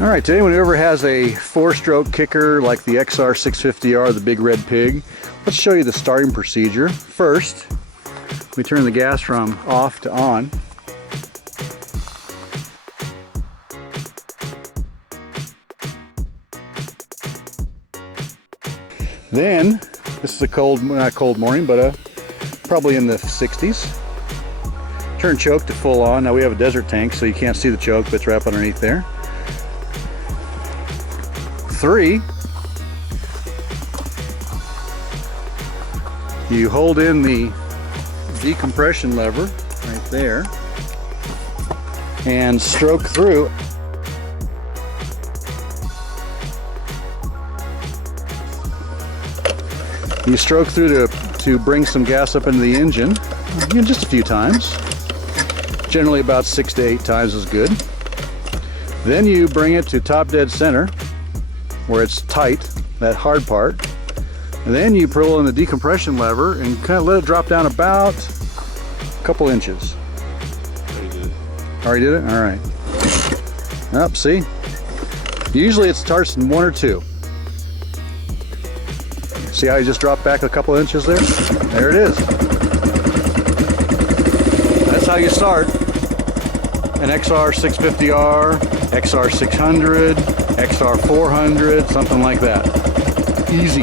Alright, to anyone who ever has a 4-stroke kicker like the XR650R, the big red pig, let's show you the starting procedure. First, we turn the gas from off to on. Then, this is a cold, not cold morning, but probably in the 60s. Turn choke to full on. Now we have a desert tank, so you can't see the choke, but it's right up underneath there. 3, you hold in the decompression lever right there and stroke through. You stroke through to bring some gas up into the engine, just a few times. Generally about 6 to 8 times is good. Then you bring it to top dead center, where it's tight, that hard part. And then you pull in the decompression lever and kind of let it drop down about a couple inches. Already did it? All right. Up, see? Usually it starts in 1 or 2. See how you just dropped back a couple inches there? There it is. That's how you start an XR650R, XR600, XR400, something like that. Easy.